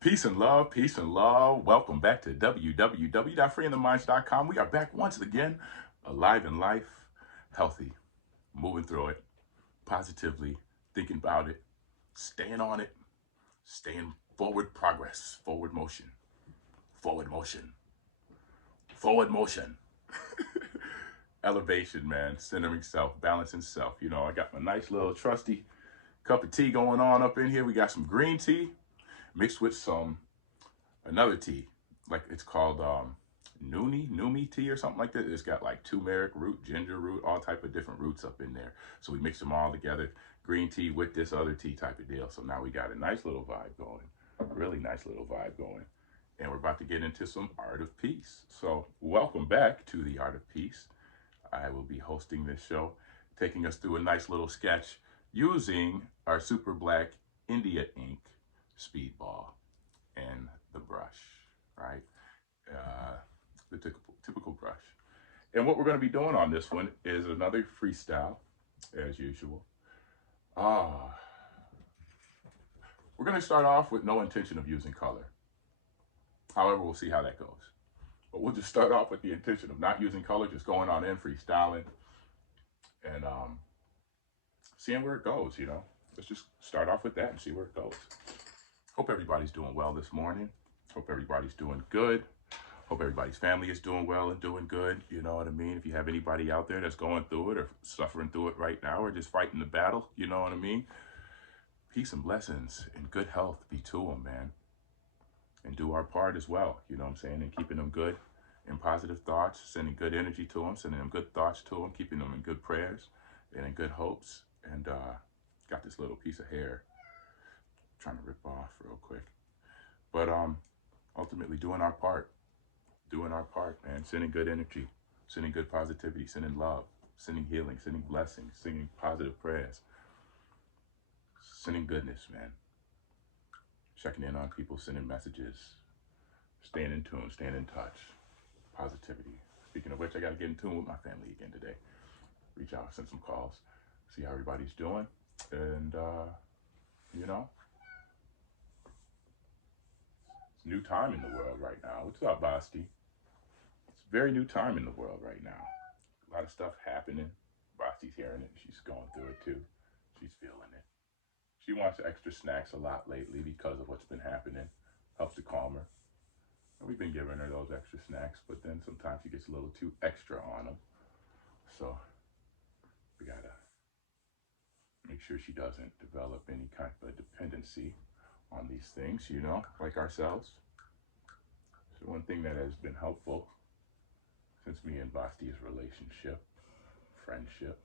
Peace and love, peace and love. Welcome back to www.freeintheminds.com. We are back once again, alive in life, healthy, moving through it, positively, thinking about it, staying on it, staying forward progress, forward motion, forward motion, forward motion. Elevation, man, centering self, balancing self. I got my nice little trusty cup of tea going on up in here. We got some green tea mixed with some another tea, like it's called Numi tea or something like that. It's got like turmeric root, ginger root, all type of different roots up in there. So we mix them all together, green tea with this other tea type of deal. So now we got a nice little vibe going, really nice little vibe going. And we're about to get into some art of peace. So welcome back to the Art of Peace. I will be hosting this show, taking us through a nice little sketch using our super black India ink speedball and the brush, right? Uh, the typical brush. And what we're going to be doing on this one is another freestyle, as usual. Ah, we're going to start off with no intention of using color. However, we'll see how that goes. But we'll just start off with the intention of not using color, just going on in, freestyling, and seeing where it goes, Let's just start off with that and see where it goes. Hope everybody's doing well this morning. Hope everybody's doing good. Hope everybody's family is doing well and doing good. You know what I mean? If you have anybody out there that's going through it or suffering through it right now or just fighting the battle, you know what I mean? Peace and blessings and good health be to them, man. And do our part as well, you know what I'm saying? And keeping them good in positive thoughts, sending good energy to them, sending them good thoughts to them, keeping them in good prayers and in good hopes. And got this little piece of hair trying to rip off real quick. But ultimately doing our part, man, sending good energy, sending good positivity, sending love, sending healing, sending blessings, sending positive prayers, sending goodness, man. Checking in on people, sending messages, staying in tune, staying in touch, positivity. Speaking of which, I got to get in tune with my family again today. Reach out, send some calls, see how everybody's doing. And, it's a new time in the world right now. What's up, Basti? It's a very new time in the world right now. A lot of stuff happening. Basti's hearing it. She's going through it too. She's feeling it. She wants extra snacks a lot lately because of what's been happening. Helps to calm her. And we've been giving her those extra snacks, but then sometimes she gets a little too extra on them. So we gotta make sure she doesn't develop any kind of dependency on these things, like ourselves. So one thing that has been helpful since me and Basti's relationship, friendship,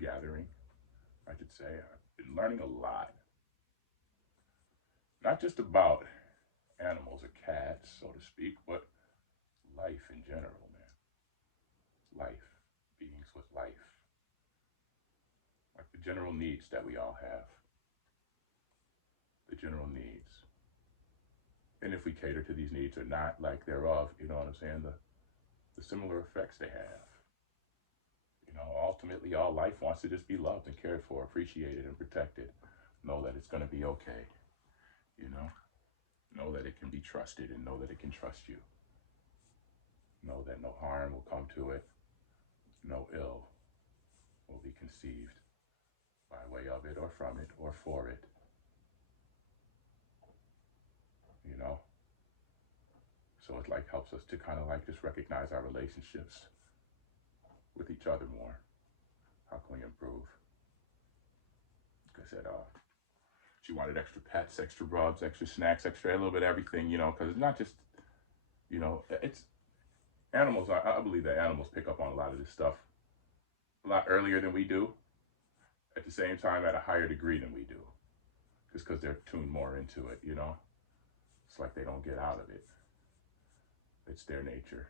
gathering, I could say, I've been learning a lot. Not just about animals or cats, so to speak, but life in general, man. Life, beings with life. Like the general needs that we all have. The general needs. And if we cater to these needs or not, like thereof, you know what I'm saying? The similar effects they have. Ultimately, all life wants to just be loved and cared for, appreciated and protected. Know that it's going to be okay. Know that it can be trusted and know that it can trust you. Know that no harm will come to it, no ill will be conceived by way of it or from it or for it. You know? So it like helps us to kind of like just recognize our relationships with each other more. How can we improve? Like I said, she wanted extra pets, extra rubs, extra snacks, extra a little bit of everything, because it's not just, it's animals. I believe that animals pick up on a lot of this stuff a lot earlier than we do, at the same time at a higher degree than we do, just because they're tuned more into it. It's like they don't get out of it. It's their nature,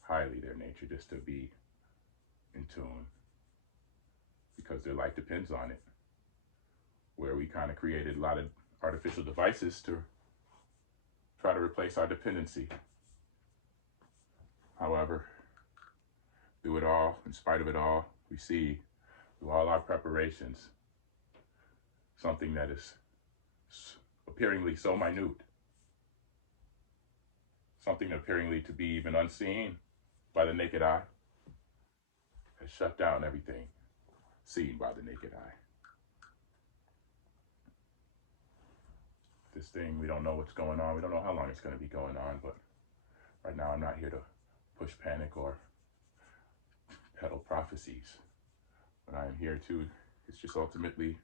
highly their nature, just to be in tune, because their life depends on it. Where we kind of created a lot of artificial devices to try to replace our dependency. However, through it all, in spite of it all, we see through all our preparations something that is a appearingly so minute, something appearingly to be even unseen by the naked eye, has shut down everything seen by the naked eye. This thing, we don't know what's going on. We don't know how long it's going to be going on, but right now I'm not here to push panic or peddle prophecies. What I am here to is just ultimately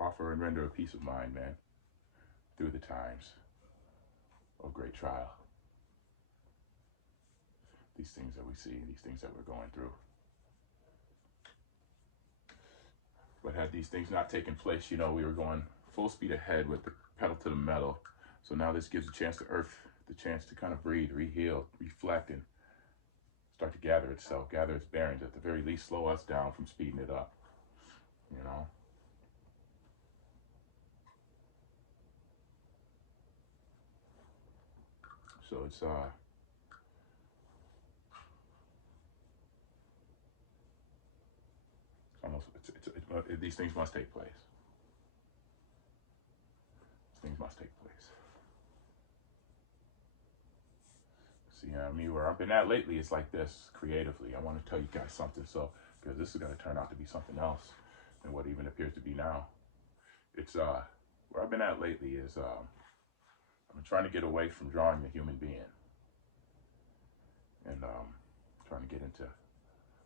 offer and render a peace of mind, man, through the times of great trial. These things that we see, these things that we're going through. But had these things not taken place, we were going full speed ahead with the pedal to the metal. So now this gives a chance to earth, the chance to kind of breathe, reheal, reflect, and start to gather itself, gather its bearings, at the very least slow us down from speeding it up, So it's almost, these things must take place. These things must take place. See, where I've been at lately is like this, creatively. I want to tell you guys something, because this is going to turn out to be something else than what even appears to be now. It's, where I've been at lately is, I've been trying to get away from drawing the human being. And trying to get into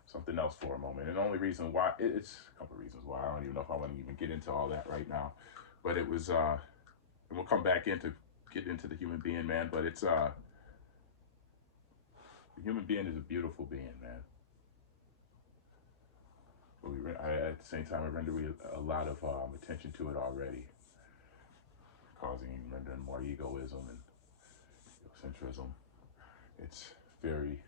something else for a moment. And the only reason why, it's a couple of reasons why. I don't even know if I want to even get into all that right now. But it was, and we'll come back into, get into the human being, man. But it's, the human being is a beautiful being, man. But at the same time, I render a lot of attention to it already, rendering more egoism and egocentrism. It's very,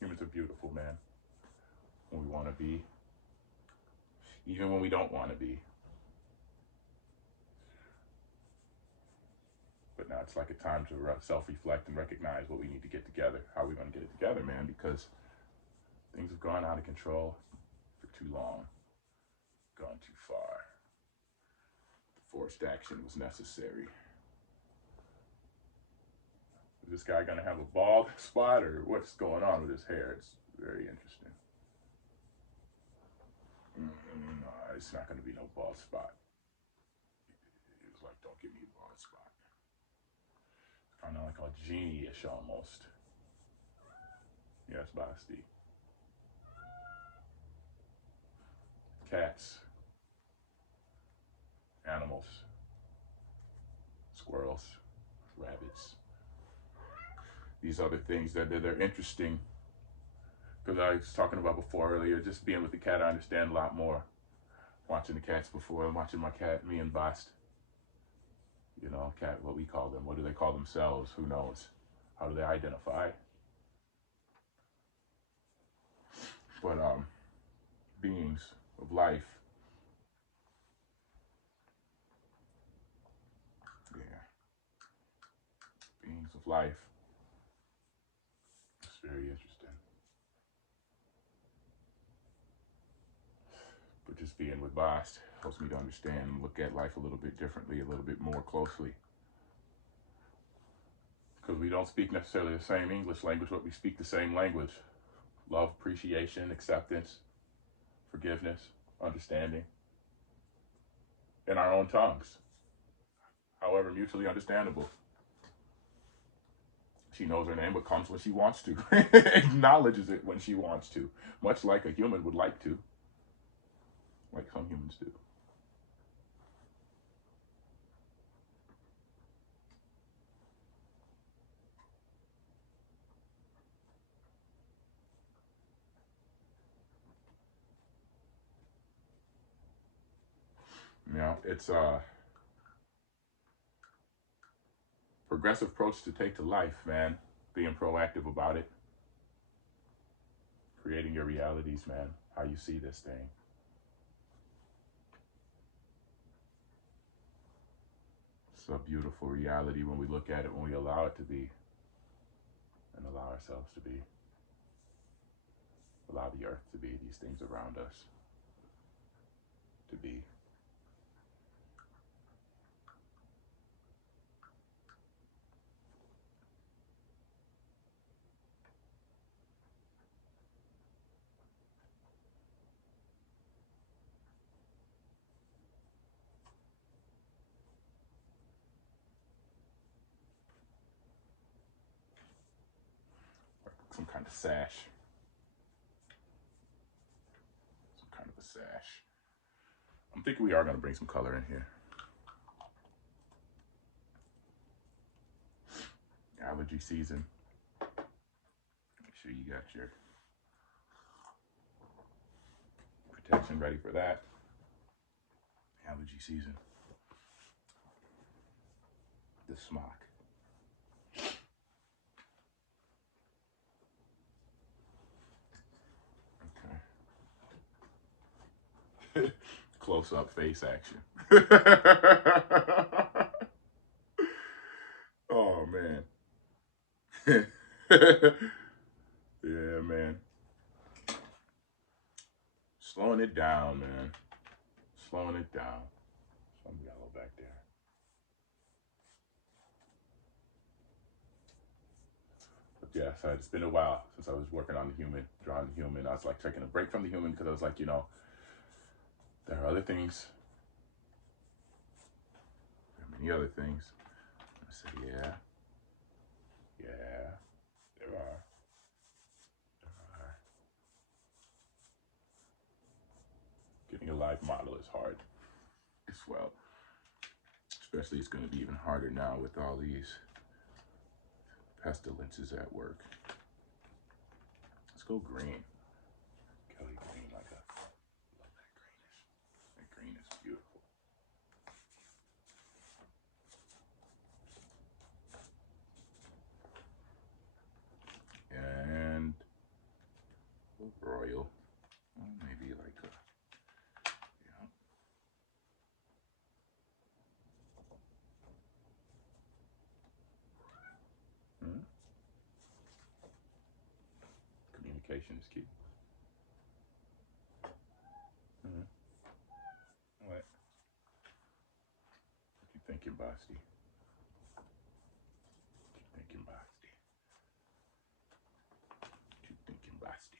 humans are beautiful, man. When we want to be, even when we don't want to be. But now it's like a time to self-reflect and recognize what we need to get together, how we're going to get it together, man, because things have gone out of control for too long, gone too far. The forced action was necessary. Is this guy going to have a bald spot, or what's going on with his hair? It's very interesting. No, it's not going to be no bald spot. He was like, don't give me a bald spot. Kind of like a genie-ish almost. Yes, Basti. Cats, animals, squirrels, rabbits. These other things that they're interesting. Because I was talking about before earlier, just being with the cat, I understand a lot more. Watching the cats before, and watching my cat, me and Bast. Cat, what we call them. What do they call themselves? Who knows? How do they identify? But beings of life. Yeah. Beings of life. It's very interesting. But just being with Bast helps me to understand and look at life a little bit differently, a little bit more closely. Because we don't speak necessarily the same English language, but we speak the same language. Love, appreciation, acceptance, forgiveness, understanding. In our own tongues. However mutually understandable. She knows her name, but comes when she wants to. Acknowledges it when she wants to. Much like a human would like to. Like some humans do. It's a progressive approach to take to life, man. Being proactive about it. Creating your realities, man. How you see this thing. It's a beautiful reality when we look at it, when we allow it to be. And allow ourselves to be. Allow the earth to be, these things around us to be. some kind of sash. Some kind of a sash. I'm thinking we are going to bring some color in here. Allergy season. Make sure you got your protection ready for that. Allergy season. The smock. Okay. Close up face action. Oh man. Yeah, man. Slowing it down, man. Slowing it down. Some yellow back there. But yeah, so it's been a while since I was working on the human, drawing the human. I was like taking a break from the human because I was like, you know, there are other things. There are many other things. I said, yeah. Yeah, there are. Getting a live model is hard as well. Especially it's going to be even harder now with all these pestilences at work. Let's go green. Kelly green, like a, love that greenish. That green is beautiful. And royal. Well, maybe like a, yeah. Communication is key. What? What you thinking, Basti? What you thinking, Basti? What you thinking, Basti?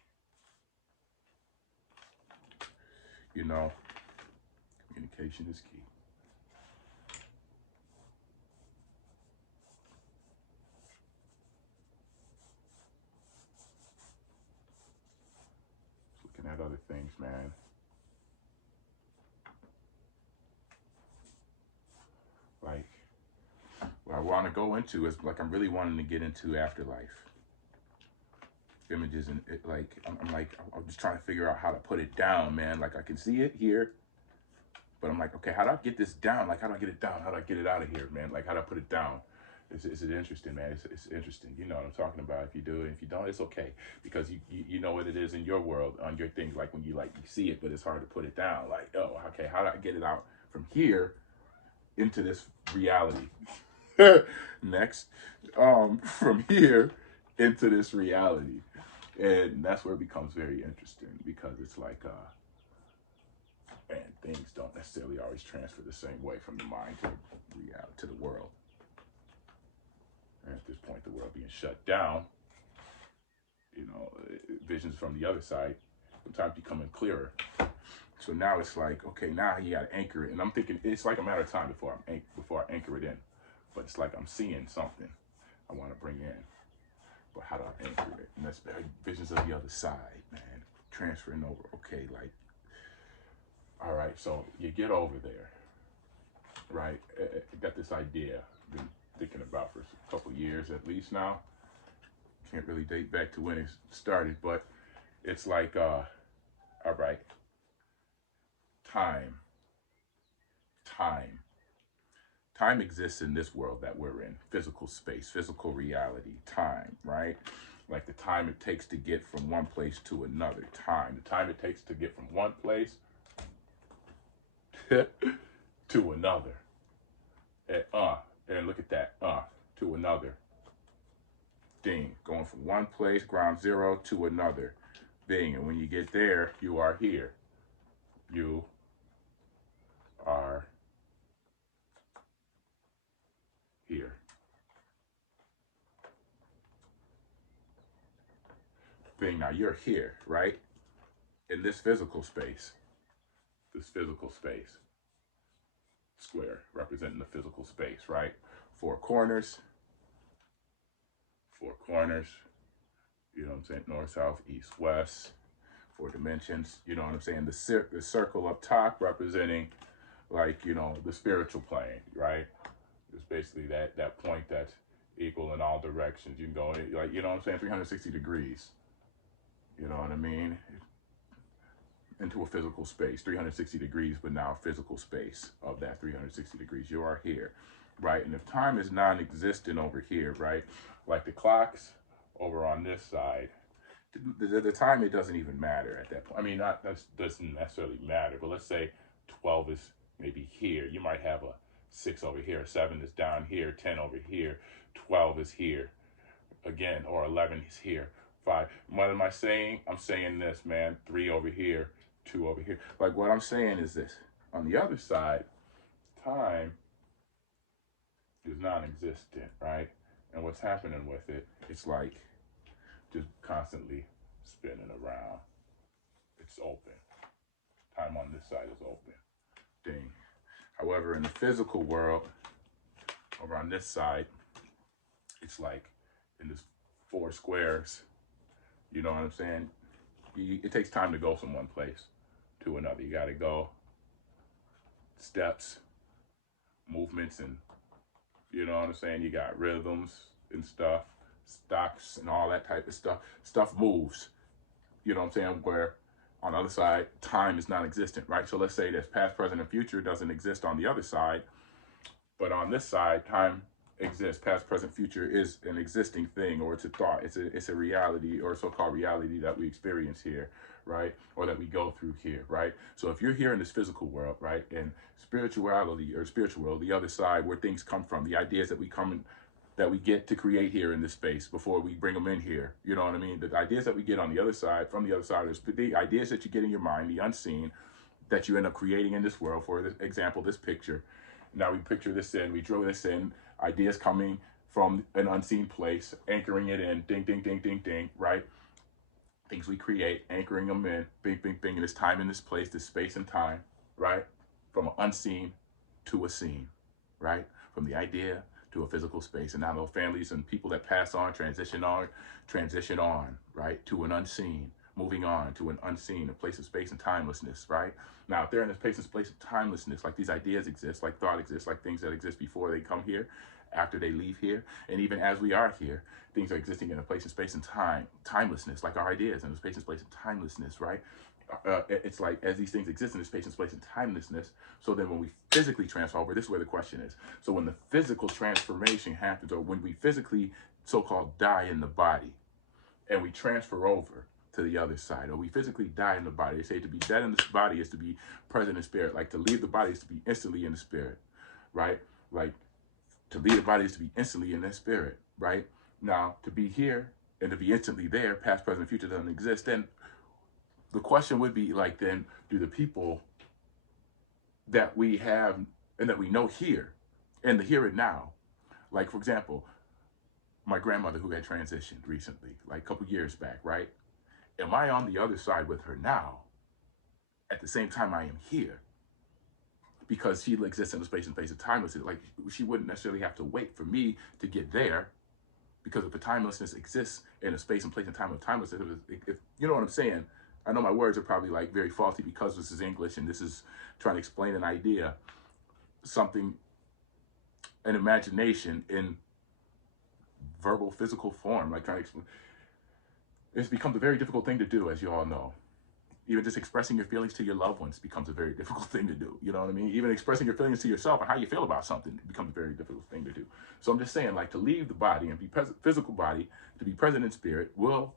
You know, communication is key. Just looking at other things, man. Like, what I want to go into is like I'm really wanting to get into afterlife images, and it, like I'm just trying to figure out how to put it down, man. Like I can see it here, but I'm like, okay, how do I get this down? Like, how do I get it down? How do I get it out of here, man? Like, how do I put it down? It's interesting, man. It's interesting. You know what I'm talking about. If you do it, if you don't, it's okay, because you know what it is in your world, on your things. Like when you see it, but it's hard to put it down. Like, oh, okay, how do I get it out from here into this reality? Next, from here into this reality, and that's where it becomes very interesting, because it's like, and things don't necessarily always transfer the same way from the mind to the reality, to the world. And at this point, the world being shut down, you know, visions from the other side sometimes becoming clearer. So now it's like, okay, now you got to anchor it, and I'm thinking it's like a matter of time before I anchor it in. But it's like I'm seeing something I want to bring in. But how do I anchor it? And that's visions of the other side, man. Transferring over. Okay, like, all right, so you get over there, right? I got this idea I've been thinking about for a couple of years at least now. Can't really date back to when it started, but it's like, all right, time. Time exists in this world that we're in, physical space, physical reality, time, right? Like the time it takes to get from one place to another, time. The time it takes to get from one place to another. And look at that, to another. Ding, going from one place, ground zero, to another. Ding, and when you get there, you are here. You are here. Thing, now you're here, right? In this physical space. This physical space. Square, representing the physical space, right? Four corners. You know what I'm saying? North, south, east, west, 4 dimensions. You know what I'm saying? The circle up top representing, like, you know, the spiritual plane, right? It's basically that point that's equal in all directions. You can go, like, you know what I'm saying, 360 degrees. You know what I mean? Into a physical space, 360 degrees, but now physical space of that 360 degrees. You are here, right? And if time is non-existent over here, right? Like the clocks over on this side, the time, it doesn't even matter at that point. I mean, that doesn't necessarily matter, but let's say 12 is maybe here. You might have a 6 over here, 7 is down here, 10 over here, 12 is here again, or 11 is here, 5. What am I saying? I'm saying this, man. 3 over here, 2 over here. Like, what I'm saying is this. On the other side, time is non-existent, right? And what's happening with it, it's like just constantly spinning around. It's open. Time on this side is open. Ding. However, in the physical world, over on this side, it's like in this 4 squares. You know what I'm saying? It takes time to go from one place to another. You got to go steps, movements, and you know what I'm saying? You got rhythms and stuff, stocks and all that type of stuff. Stuff moves. You know what I'm saying? Where on the other side, time is non-existent, right? So let's say that past, present, and future doesn't exist on the other side, but on this side, time exists. Past, present, future is an existing thing, or it's a thought. It's a reality, or so-called reality that we experience here, right? Or that we go through here, right? So if you're here in this physical world, right, and spirituality or spiritual world, the other side where things come from, the ideas that we come in, that we get to create here in this space before we bring them in here. You know what I mean? The ideas that we get on the other side, from the other side, is the ideas that you get in your mind, the unseen, that you end up creating in this world. For example, this picture. Now we picture this in, we draw this in, ideas coming from an unseen place, anchoring it in, ding, ding, ding, ding, ding, right? Things we create, anchoring them in, bing, bing, bing, in this time, in this place, this space and time, right? From an unseen to a seen, right? From the idea to a physical space. And now those families and people that pass on, transition on, right? To an unseen, moving on to an unseen, a place of space and timelessness, right? Now, if they're in this place of timelessness, like these ideas exist, like thought exists, like things that exist before they come here, after they leave here, and even as we are here, things are existing in a place of space and time, timelessness, like our ideas in a space and space and timelessness, right? It's like as these things exist in this space and space and timelessness, so then when we physically transfer over, this is where the question is. So when the physical transformation happens, or when we physically so-called die in the body, and we transfer over to the other side, or we physically die in the body. They say to be dead in this body is to be present in spirit. Like to leave the body is to be instantly in the spirit, right? Like to leave the body is to be instantly in the spirit, right? Now, to be here and to be instantly there, past, present, future doesn't exist, then the question would be like, then do the people that we have and that we know here, in the here and now, like for example, my grandmother who had transitioned recently, like a couple years back, right? Am I on the other side with her now at the same time I am here? Because she exists in a space and space of timelessness. Like she wouldn't necessarily have to wait for me to get there, because if the timelessness exists in a space and place and time of timelessness, if you know what I'm saying, I know my words are probably like very faulty because this is English and this is trying to explain an idea, something, an imagination in verbal, physical form, like trying to explain. It's become a very difficult thing to do, as you all know. Even just expressing your feelings to your loved ones becomes a very difficult thing to do. You know what I mean? Even expressing your feelings to yourself and how you feel about something becomes a very difficult thing to do. So I'm just saying, like, to leave the body and be present, physical body, to be present in spirit, will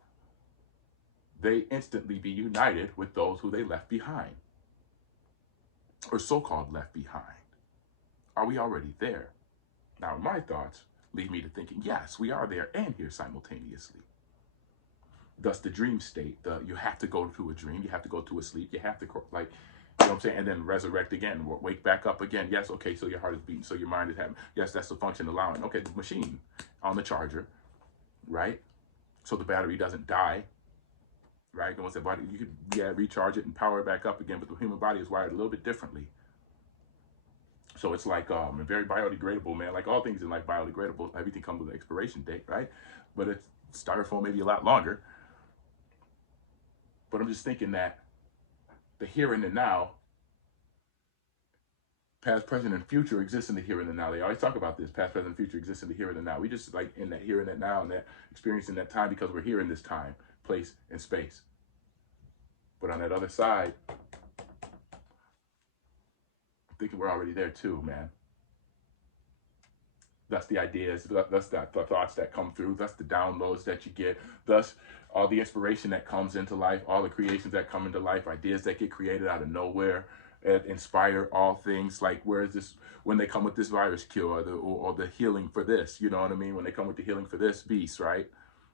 they instantly be united with those who they left behind, or so-called left behind? Are we already there? Now, my thoughts lead me to thinking, yes, we are there and here simultaneously. Thus, the dream state, you have to go to a dream, you have to go to a sleep, you have to, like, you know what I'm saying, and then resurrect again, wake back up again. Yes, okay, so your heart is beating, so your mind is having, yes, that's the function allowing. Okay, the machine on the charger, right? So the battery doesn't die, right? And once the body, you could, recharge it and power it back up again, but the human body is wired a little bit differently. So it's like very biodegradable, man. Like all things in life, biodegradable. Everything comes with an expiration date, right? But it's styrofoam maybe a lot longer. But I'm just thinking that the here and the now, past, present, and future exists in the here and the now. They always talk about this. Past, present, and future exists in the here and the now. We just like in that here and that now and that experiencing that time because we're here in this time, place, and space. But on that other side, I'm thinking we're already there too, man. That's the ideas, that's the thoughts that come through, that's the downloads that you get, thus all the inspiration that comes into life, all the creations that come into life, ideas that get created out of nowhere, and inspire all things. Like, where is this, when they come with this virus cure or the healing for this, you know what I mean? When they come with the healing for this beast, right?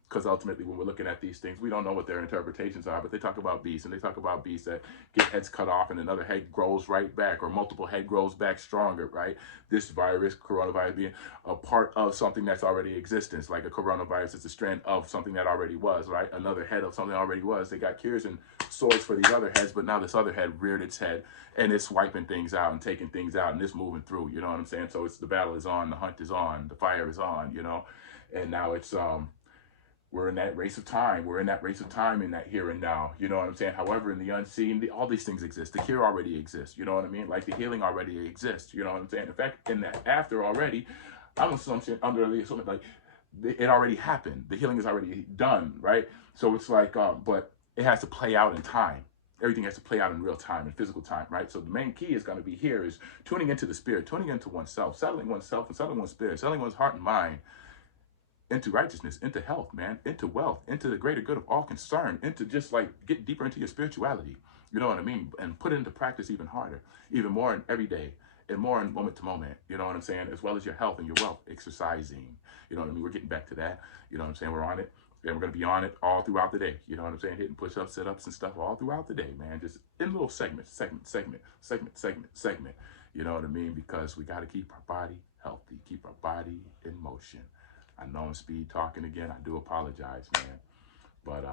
Because ultimately, when we're looking at these things, we don't know what their interpretations are, but they talk about beasts, and they talk about beasts that get heads cut off and another head grows right back, or multiple head grows back stronger, right? This virus, coronavirus, being a part of something that's already existence, like a coronavirus is a strand of something that already was, right? Another head of something that already was. They got cures and swords for these other heads, but now this other head reared its head, and it's wiping things out and taking things out, and it's moving through, you know what I'm saying? So it's the battle is on, the hunt is on, the fire is on, you know? And now it's, we're in that race of time. We're in that race of time in that here and now. You know what I'm saying? However, in the unseen, all these things exist. The cure already exists. You know what I mean? Like the healing already exists. You know what I'm saying? In fact, in that after already, I'm assuming under the assumption like it already happened. The healing is already done, right? So it's like, but it has to play out in time. Everything has to play out in real time, in physical time, right? So the main key is going to be here is tuning into the spirit, tuning into oneself, settling oneself and settling one's spirit, settling one's heart and mind, into righteousness, into health, man, into wealth, into the greater good of all concern, into just like get deeper into your spirituality. You know what I mean? And put it into practice even harder, even more in every day and more in moment to moment. You know what I'm saying? As well as your health and your wealth, exercising. You know what I mean? We're getting back to that. You know what I'm saying? We're on it. And we're going to be on it all throughout the day. You know what I'm saying? Hitting push-ups, sit-ups, and stuff all throughout the day, man. Just in little segments. You know what I mean? Because we got to keep our body healthy, keep our body in motion. I know I'm speed talking again. I do apologize, man. But,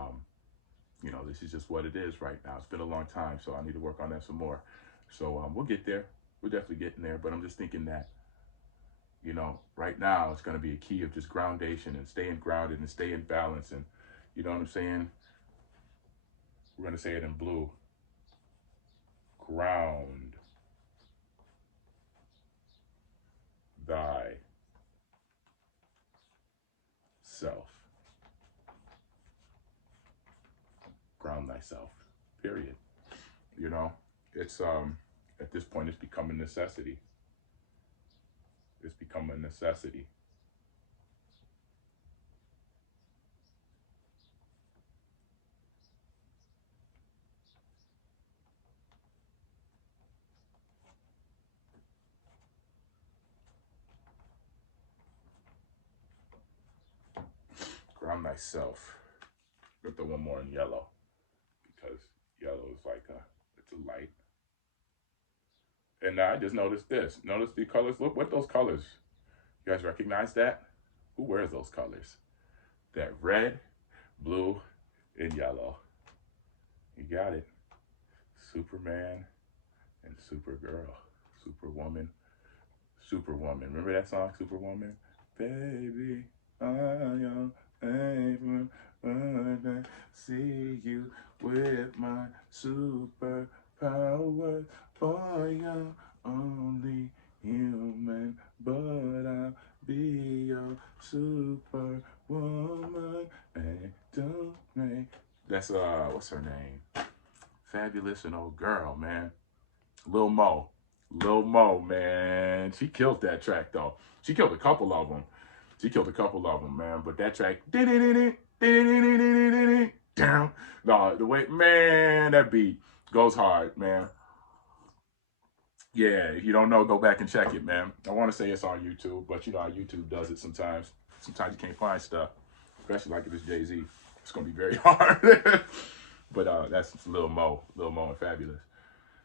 you know, this is just what it is right now. It's been a long time, so I need to work on that some more. So we'll get there. We're definitely getting there. But I'm just thinking that, you know, right now it's going to be a key of just groundation and staying grounded and stay in balance. And, you know what I'm saying? We're going to say it in blue. Ground thy self. Ground thyself, period. You know, it's at this point it's become a necessity. It's become a necessity. Ground thyself. We'll throw one more in yellow, because yellow is like it's a light. And now I just noticed this. Notice the colors. Look what those colors. You guys recognize that? Who wears those colors? That red, blue, and yellow. You got it. Superman and Supergirl. Superwoman. Superwoman. Remember that song, Superwoman? Baby, I am able to see you with my superpowers. Boy, I'm only human, but I'll be your superwoman. And don't make. That's what's her name? Fabulous and old girl, man. Lil Mo. Lil Mo, man. She killed that track, though. She killed a couple of them. Man. But that track, down. No, the way, man, that beat goes hard, man. Yeah, if you don't know, go back and check it, man. I want to say it's on YouTube, but you know how YouTube does it sometimes. Sometimes you can't find stuff, especially like if it's Jay-Z. It's going to be very hard. But that's Lil Mo and Fabulous.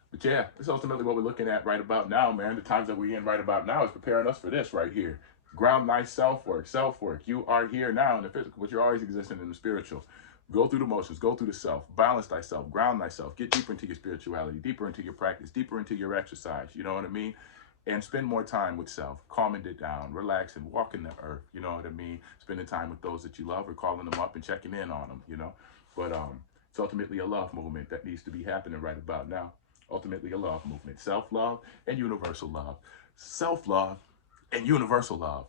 But yeah, it's ultimately what we're looking at right about now, man. The times that we're in right about now is preparing us for this right here. Ground thy self-work. You are here now in the physical, but you're always existing in the spiritual. Go through the motions, go through the self, balance thyself, ground thyself, get deeper into your spirituality, deeper into your practice, deeper into your exercise. You know what I mean? and spend more time with self, calming it down, relaxing, walking the earth, you know what I mean? Spending time with those that you love or calling them up and checking in on them, you know? But it's ultimately a love movement that needs to be happening right about now. Ultimately a love movement, self-love and universal love. Self-love and universal love,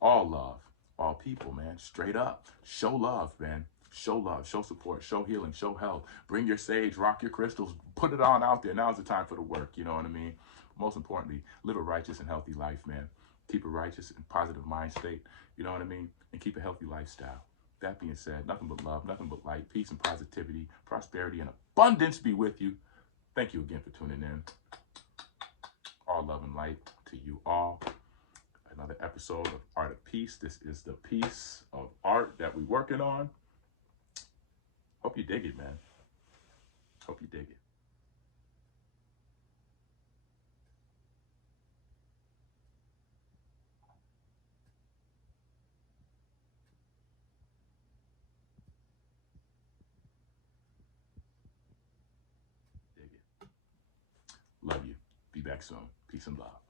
all people, man, straight up. Show love, man. Show love, show support, show healing, show health. Bring your sage, rock your crystals, put it on out there. Now's the time for the work, you know what I mean? Most importantly, live a righteous and healthy life, man. Keep a righteous and positive mind state, you know what I mean? And keep a healthy lifestyle. That being said, nothing but love, nothing but light, peace and positivity, prosperity and abundance be with you. Thank you again for tuning in. All love and light to you all. Another episode of Art of Peace. This is the piece of art that we're working on. Hope you dig it, man. Hope you dig it. Dig it. Love you. Be back soon. Peace and love.